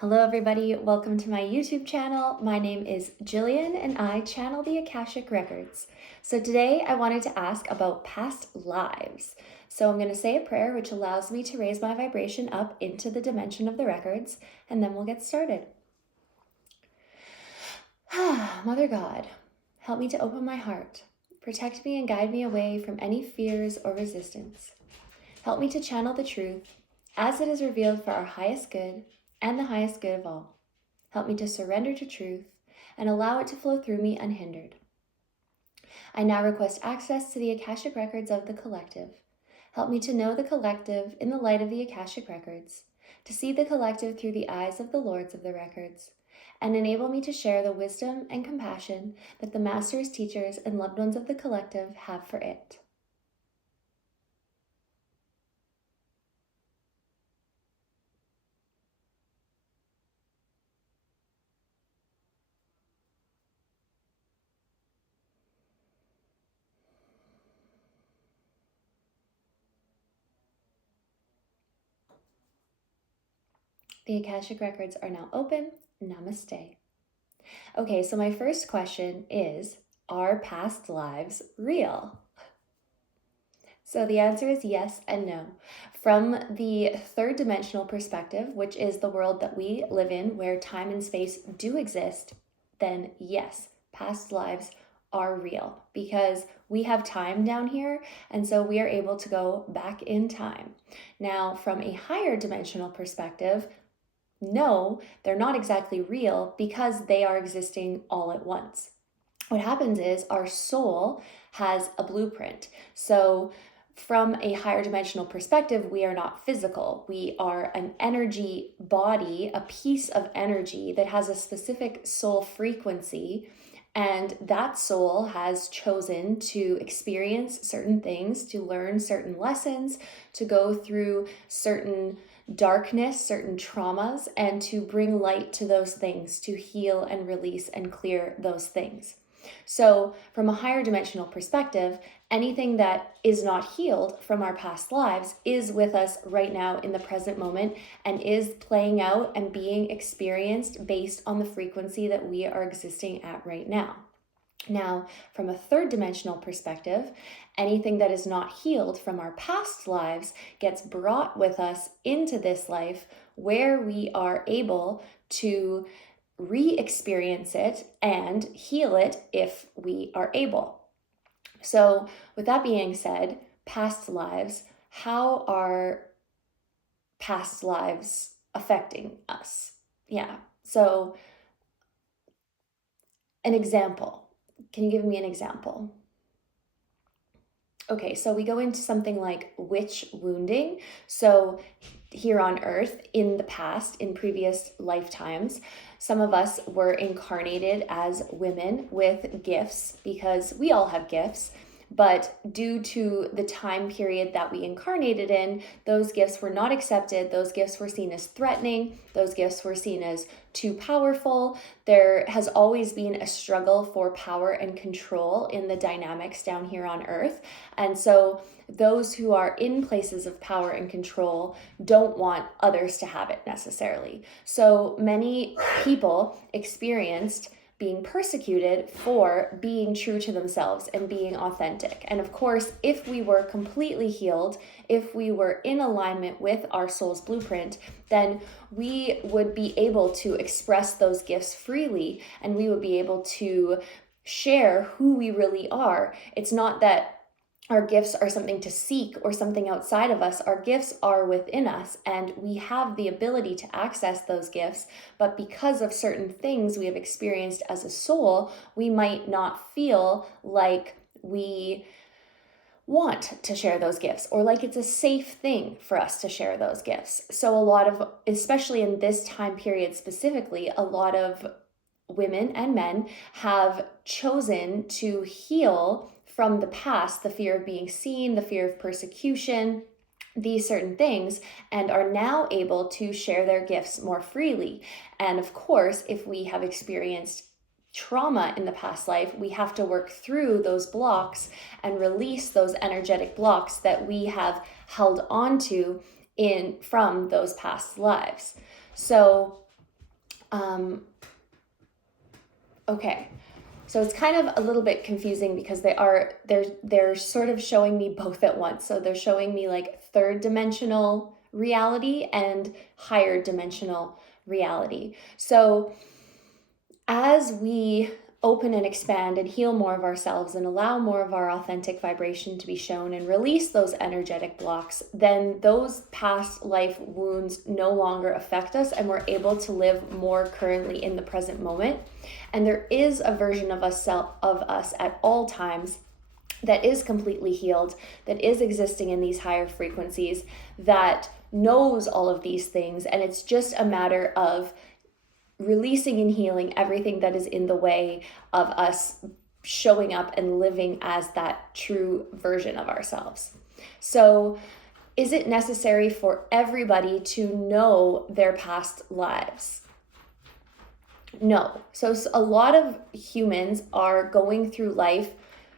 Hello everybody, welcome to my YouTube channel. My name is Jillian and I channel the Akashic Records. So today I wanted to ask about past lives. So I'm going to say a prayer which allows me to raise my vibration up into the dimension of the records, and then we'll get started. Mother God, help me to open my heart. Protect me and guide me away from any fears or resistance. Help me to channel the truth as it is revealed for our highest good and the highest good of all. Help me to surrender to truth and allow it to flow through me unhindered. I now request access to the Akashic Records of the collective. Help me to know the collective in the light of the Akashic Records, to see the collective through the eyes of the Lords of the Records, and enable me to share the wisdom and compassion that the masters, teachers, and loved ones of the collective have for it. The Akashic Records are now open. Namaste. Okay, so my first question is, are past lives real? So the answer is yes and no. From the third dimensional perspective, which is the world that we live in, where time and space do exist, then yes, past lives are real because we have time down here, and so we are able to go back in time. Now, from a higher dimensional perspective, no, they're not exactly real because they are existing all at once. What happens is our soul has a blueprint. So from a higher dimensional perspective, we are not physical. We are an energy body, a piece of energy that has a specific soul frequency. And that soul has chosen to experience certain things, to learn certain lessons, to go through certain darkness, certain traumas, and to bring light to those things, to heal and release and clear those things. So from a higher dimensional perspective, anything that is not healed from our past lives is with us right now in the present moment and is playing out and being experienced based on the frequency that we are existing at right now. Now, from a third dimensional perspective, anything that is not healed from our past lives gets brought with us into this life where we are able to re-experience it and heal it if we are able. So with that being said, past lives, how are past lives affecting us? Yeah, so an example. Can you give me an example? Okay, so we go into something like witch wounding. So here on earth, in the past, in previous lifetimes, some of us were incarnated as women with gifts because we all have gifts. But due to the time period that we incarnated in, those gifts were not accepted. Those gifts were seen as threatening. Those gifts were seen as too powerful. There has always been a struggle for power and control in the dynamics down here on earth. And so those who are in places of power and control don't want others to have it necessarily. So many people experienced being persecuted for being true to themselves and being authentic. And of course, if we were completely healed, if we were in alignment with our soul's blueprint, then we would be able to express those gifts freely and we would be able to share who we really are. It's not that our gifts are something to seek or something outside of us. Our gifts are within us and we have the ability to access those gifts. But because of certain things we have experienced as a soul, we might not feel like we want to share those gifts or like it's a safe thing for us to share those gifts. So a lot of, especially in this time period specifically, a lot of women and men have chosen to heal from the past, the fear of being seen, the fear of persecution, these certain things, and are now able to share their gifts more freely. And of course, if we have experienced trauma in the past life, we have to work through those blocks and release those energetic blocks that we have held onto from those past lives. So Okay. So it's kind of a little bit confusing because they're sort of showing me both at once. So they're showing me like third dimensional reality and higher dimensional reality. So as we open and expand and heal more of ourselves and allow more of our authentic vibration to be shown and release those energetic blocks, then those past life wounds no longer affect us and we're able to live more currently in the present moment. And there is a version of us at all times that is completely healed, that is existing in these higher frequencies, that knows all of these things. And it's just a matter of releasing and healing everything that is in the way of us showing up and living as that true version of ourselves. So, is it necessary for everybody to know their past lives? No. So a lot of humans are going through life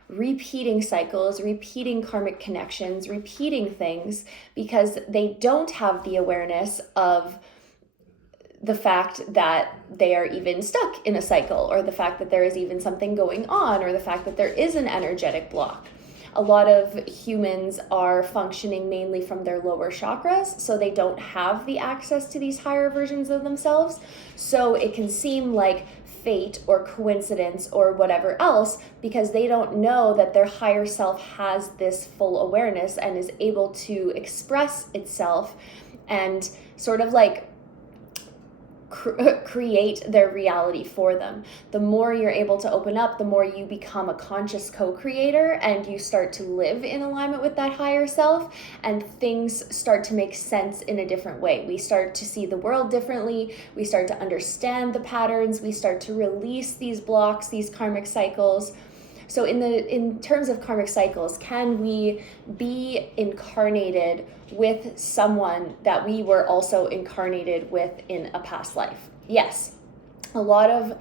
repeating cycles, repeating karmic connections, repeating things because they don't have the awareness of the fact that they are even stuck in a cycle, or the fact that there is even something going on, or the fact that there is an energetic block. A lot of humans are functioning mainly from their lower chakras, so they don't have the access to these higher versions of themselves. So it can seem like fate or coincidence or whatever else because they don't know that their higher self has this full awareness and is able to express itself and sort of like create their reality for them. The more you're able to open up, the more you become a conscious co-creator and you start to live in alignment with that higher self, and things start to make sense in a different way. We start to see the world differently. We start to understand the patterns. We start to release these blocks, these karmic cycles. So in terms of karmic cycles, can we be incarnated with someone that we were also incarnated with in a past life? Yes. A lot of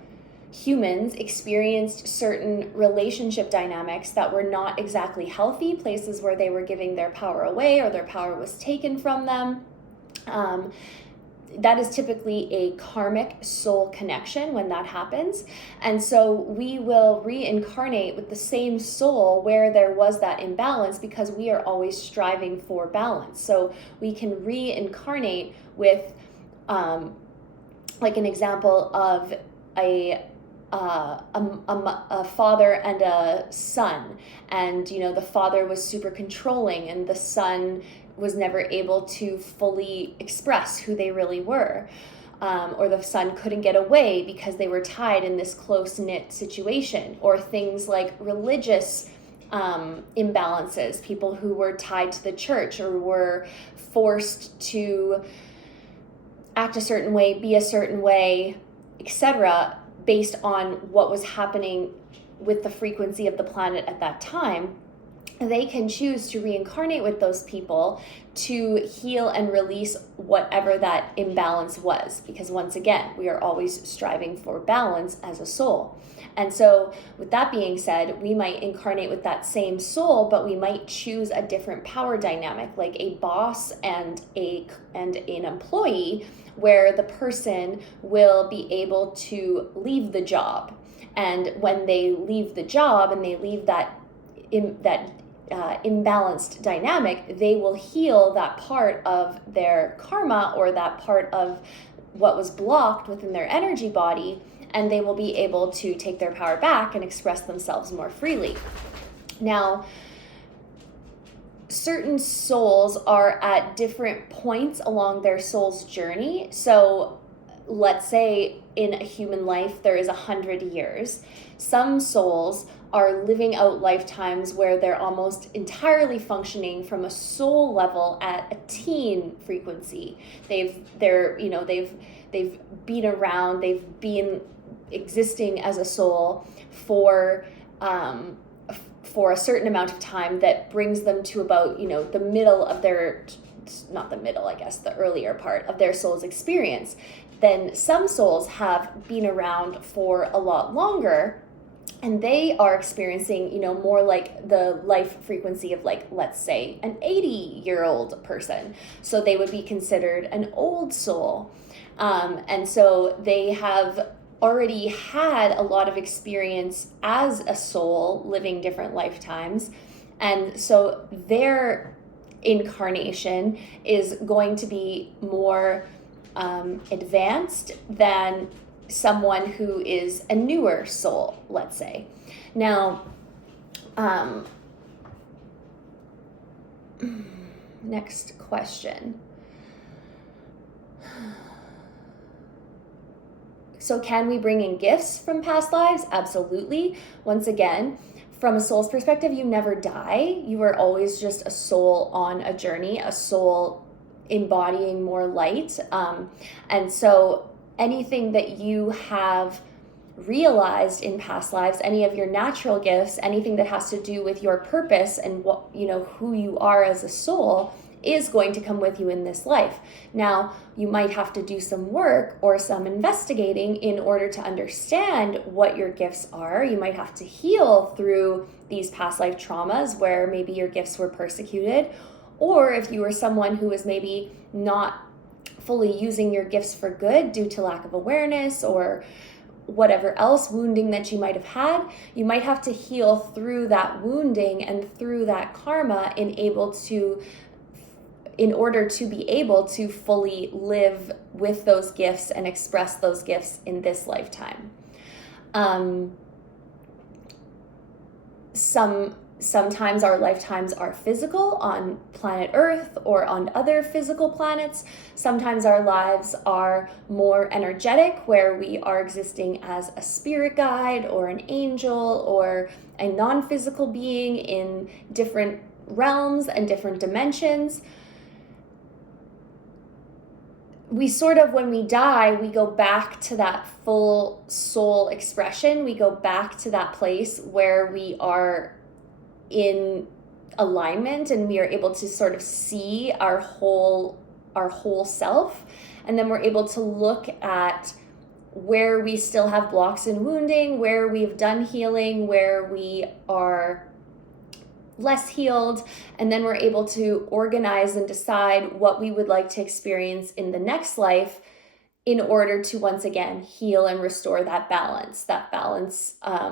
humans experienced certain relationship dynamics that were not exactly healthy, places where they were giving their power away or their power was taken from them. That is typically a karmic soul connection when that happens. And so we will reincarnate with the same soul where there was that imbalance because we are always striving for balance. So we can reincarnate with, like an example of a father and a son, and the father was super controlling and the son was never able to fully express who they really were, or the son couldn't get away because they were tied in this close-knit situation, or things like religious imbalances, people who were tied to the church or were forced to act a certain way, be a certain way, etc., based on what was happening with the frequency of the planet at that time. They can choose to reincarnate with those people to heal and release whatever that imbalance was. Because once again, we are always striving for balance as a soul. And so with that being said, we might incarnate with that same soul, but we might choose a different power dynamic, like a boss and an employee, where the person will be able to leave the job. And when they leave the job and they leave that imbalanced dynamic, they will heal that part of their karma or that part of what was blocked within their energy body, and they will be able to take their power back and express themselves more freely. Now, certain souls are at different points along their soul's journey. So let's say in a human life there is 100 years. Some souls are living out lifetimes where they're almost entirely functioning from a soul level at a teen frequency. They've been around, they've been existing as a soul for a certain amount of time that brings them to about, the middle of their, not the middle, I guess, the earlier part of their soul's experience. Then some souls have been around for a lot longer, and they are experiencing, more like the life frequency of, like, let's say an 80-year-old person. So they would be considered an old soul. And so they have already had a lot of experience as a soul living different lifetimes. And so their incarnation is going to be more advanced than someone who is a newer soul, let's say. Now, next question. So can we bring in gifts from past lives? Absolutely. Once again, from a soul's perspective, you never die. You are always just a soul on a journey, a soul embodying more light. And so anything that you have realized in past lives, any of your natural gifts, anything that has to do with your purpose and what, who you are as a soul, is going to come with you in this life. Now, you might have to do some work or some investigating in order to understand what your gifts are. You might have to heal through these past life traumas where maybe your gifts were persecuted, or if you were someone who was maybe not fully using your gifts for good due to lack of awareness or whatever else wounding that you might have had, you might have to heal through that wounding and through that karma in order to be able to fully live with those gifts and express those gifts in this lifetime. Sometimes our lifetimes are physical on planet Earth or on other physical planets. Sometimes our lives are more energetic, where we are existing as a spirit guide or an angel or a non-physical being in different realms and different dimensions. We sort of, when we die, we go back to that full soul expression. We go back to that place where we are in alignment and we are able to sort of see our whole self. And then we're able to look at where we still have blocks and wounding, where we've done healing, where we are less healed, and then we're able to organize and decide what we would like to experience in the next life in order to once again heal and restore that balance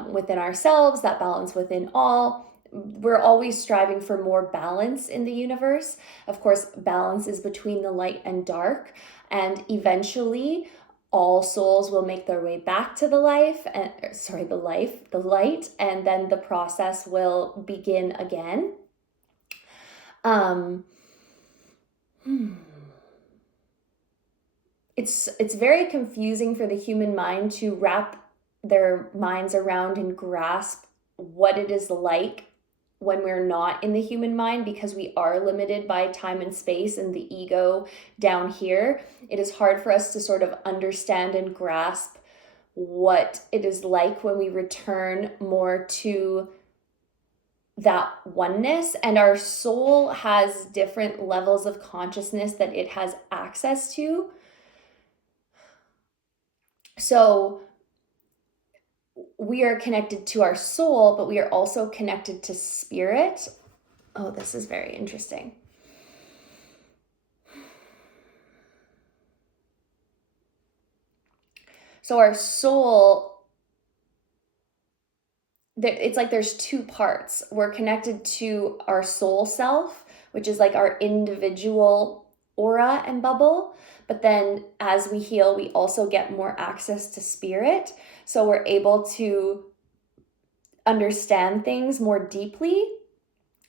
within ourselves, that balance within all. We're always striving for more balance in the universe. Of course, balance is between the light and dark, and eventually all souls will make their way back to the light, and then the process will begin again. It's very confusing for the human mind to wrap their minds around and grasp what it is like when we're not in the human mind, because we are limited by time and space and the ego down here. It is hard for us to sort of understand and grasp what it is like when we return more to that oneness. And our soul has different levels of consciousness that it has access to. So we are connected to our soul, but we are also connected to spirit. Oh, this is very interesting. So our soul, it's like there's two parts. We're connected to our soul self, which is like our individual aura and bubble. But then as we heal, we also get more access to spirit. So we're able to understand things more deeply,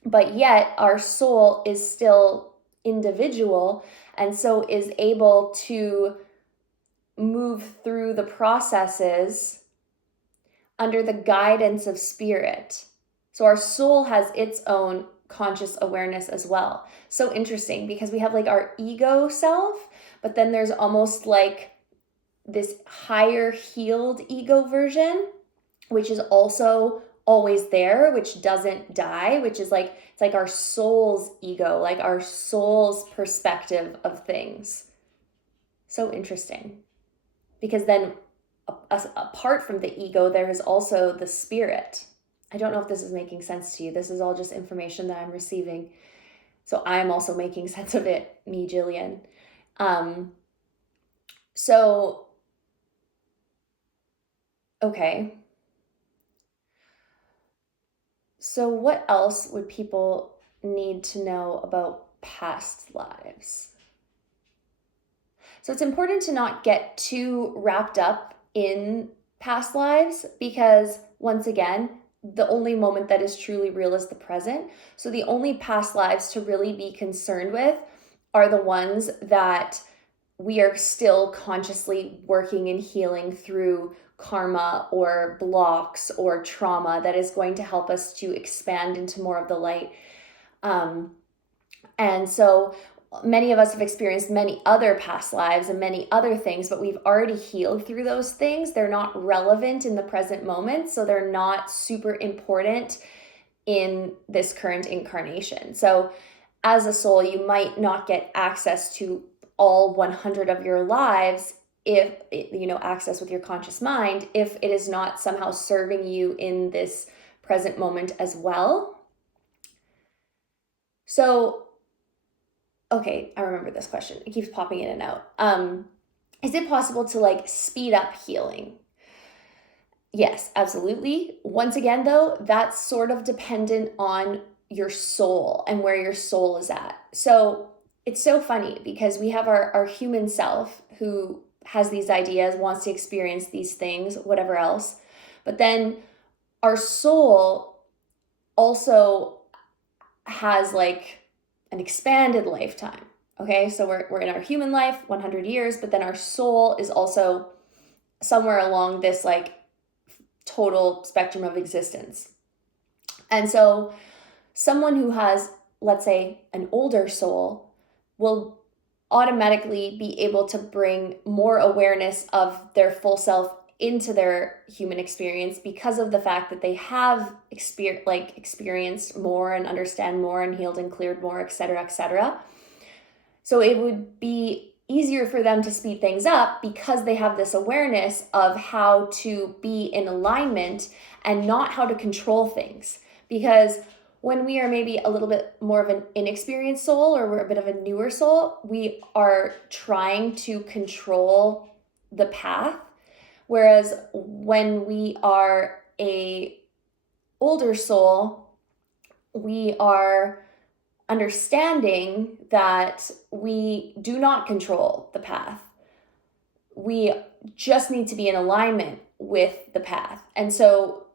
but yet our soul is still individual and so is able to move through the processes under the guidance of spirit. So our soul has its own conscious awareness as well. So interesting, because we have like our ego self, but then there's almost like this higher healed ego version, which is also always there, which doesn't die, which is like, it's like our soul's ego, like our soul's perspective of things. So interesting. Because then apart from the ego, there is also the spirit. I don't know if this is making sense to you. This is all just information that I'm receiving. So I'm also making sense of it, me, Jillian. So, okay. So, what else would people need to know about past lives? So, it's important to not get too wrapped up in past lives because, once again, the only moment that is truly real is the present. So, the only past lives to really be concerned with are the ones that we are still consciously working and healing through karma or blocks or trauma that is going to help us to expand into more of the light. Um, and so many of us have experienced many other past lives and many other things, but we've already healed through those things. They're not relevant in the present moment, so they're not super important in this current incarnation. So as a soul, you might not get access to all 100 of your lives if, access with your conscious mind, if it is not somehow serving you in this present moment as well. So, okay, I remember this question. It keeps popping in and out. Is it possible to like speed up healing? Yes, absolutely. Once again, though, that's sort of dependent on your soul and where your soul is at. So it's so funny because we have our human self who has these ideas, wants to experience these things, whatever else. But then our soul also has like an expanded lifetime. Okay, so we're in our human life, 100 years, but then our soul is also somewhere along this like total spectrum of existence. And so someone who has, let's say, an older soul will automatically be able to bring more awareness of their full self into their human experience because of the fact that they have experienced more and understand more and healed and cleared more, etc., etc. So it would be easier for them to speed things up because they have this awareness of how to be in alignment and not how to control things. Because when we are maybe a little bit more of an inexperienced soul or we're a bit of a newer soul, we are trying to control the path. Whereas when we are a older soul, we are understanding that we do not control the path. We just need to be in alignment with the path. And so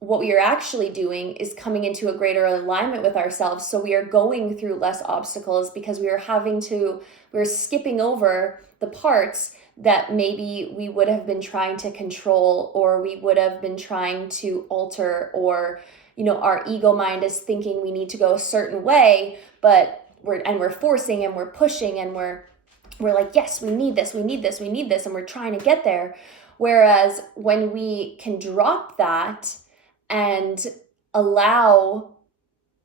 what we are actually doing is coming into a greater alignment with ourselves. So we are going through less obstacles because we're skipping over the parts that maybe we would have been trying to control or we would have been trying to alter, or our ego mind is thinking we need to go a certain way, but we're forcing and we're pushing and we're like, yes, we need this, and we're trying to get there. Whereas when we can drop that and allow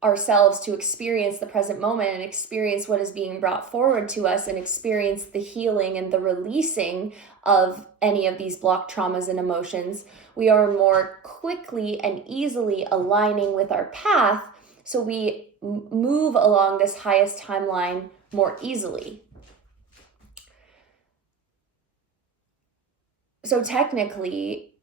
ourselves to experience the present moment and experience what is being brought forward to us and experience the healing and the releasing of any of these blocked traumas and emotions, we are more quickly and easily aligning with our path, so we move along this highest timeline more easily. So technically,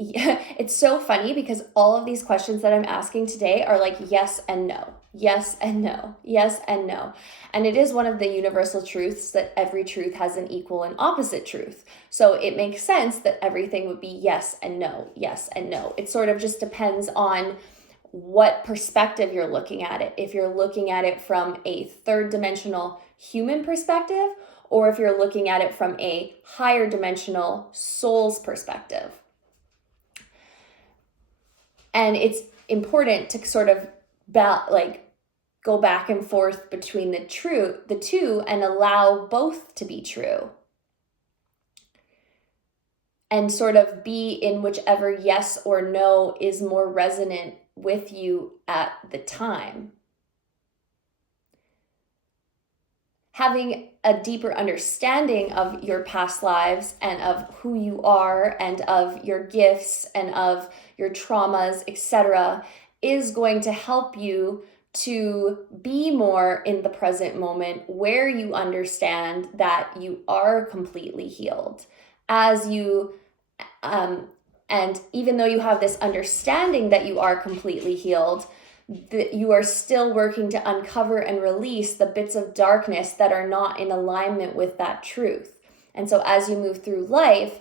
it's so funny because all of these questions that I'm asking today are like yes and no, yes and no, yes and no. And it is one of the universal truths that every truth has an equal and opposite truth. So it makes sense that everything would be yes and no, yes and no. It sort of just depends on what perspective you're looking at it. If you're looking at it from a third dimensional human perspective, or if you're looking at it from a higher dimensional soul's perspective. And it's important to sort of go back and forth between the two and allow both to be true. And sort of be in whichever yes or no is more resonant with you at the time. Having a deeper understanding of your past lives and of who you are and of your gifts and of your traumas, etc., is going to help you to be more in the present moment, where you understand that you are completely healed. As you, and even though you have this understanding that you are completely healed, that you are still working to uncover and release the bits of darkness that are not in alignment with that truth. And so as you move through life,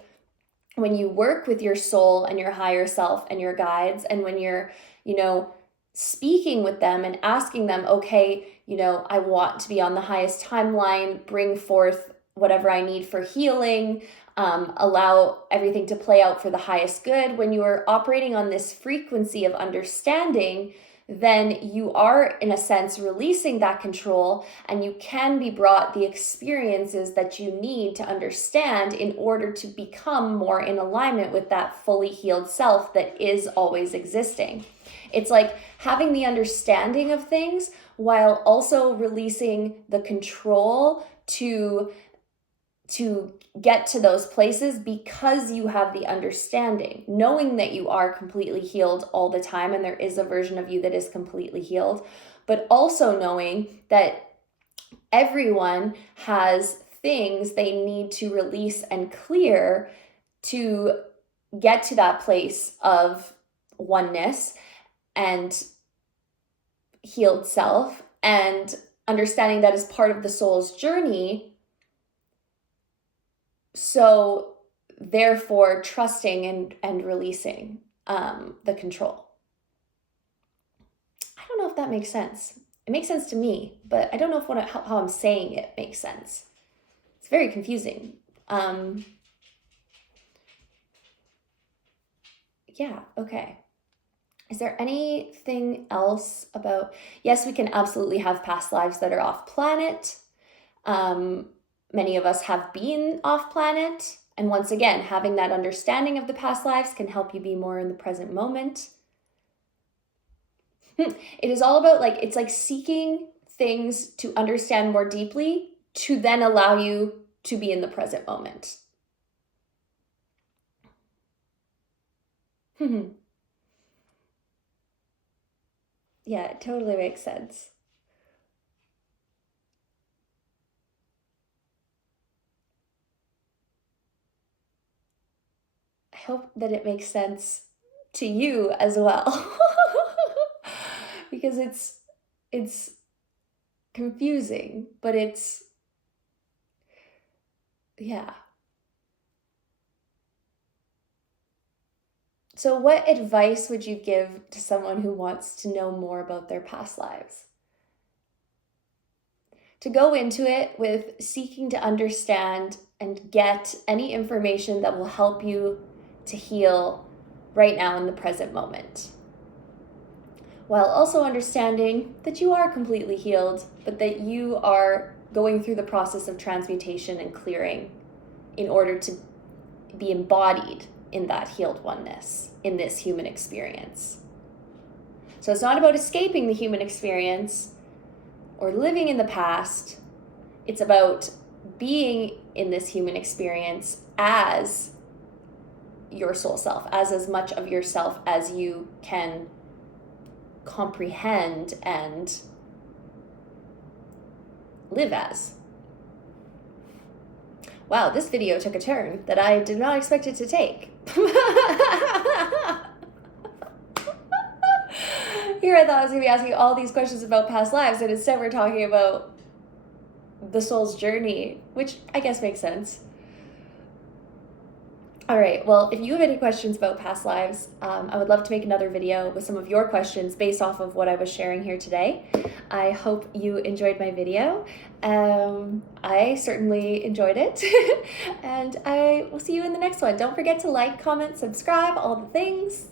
when you work with your soul and your higher self and your guides, and when you're, speaking with them and asking them, okay, I want to be on the highest timeline, bring forth whatever I need for healing, allow everything to play out for the highest good. When you are operating on this frequency of understanding, then you are, in a sense, releasing that control, and you can be brought the experiences that you need to understand in order to become more in alignment with that fully healed self that is always existing. It's like having the understanding of things while also releasing the control to get to those places, because you have the understanding, knowing that you are completely healed all the time and there is a version of you that is completely healed, but also knowing that everyone has things they need to release and clear to get to that place of oneness and healed self, and understanding that as part of the soul's journey. So therefore trusting and releasing the control. I don't know if that makes sense. It makes sense to me, but I don't know if how I'm saying it makes sense. It's very confusing. Yeah, okay. Is there anything else about, yes, we can absolutely have past lives that are off planet. Many of us have been off planet. And once again, having that understanding of the past lives can help you be more in the present moment. It is all about, it's like seeking things to understand more deeply to then allow you to be in the present moment. Yeah, it totally makes sense. I hope that it makes sense to you as well. Because it's confusing, but yeah. So what advice would you give to someone who wants to know more about their past lives? To go into it with seeking to understand and get any information that will help you to heal right now in the present moment, while also understanding that you are completely healed, but that you are going through the process of transmutation and clearing in order to be embodied in that healed oneness in this human experience. So it's not about escaping the human experience or living in the past. It's about being in this human experience as your soul self, as much of yourself as you can comprehend and live as. Wow, this video took a turn that I did not expect it to take. Here I thought I was going to be asking all these questions about past lives, and instead we're talking about the soul's journey, which I guess makes sense. All right, well, if you have any questions about past lives, I would love to make another video with some of your questions based off of what I was sharing here today. I hope you enjoyed my video. I certainly enjoyed it, and I will see you in the next one. Don't forget to like, comment, subscribe, all the things.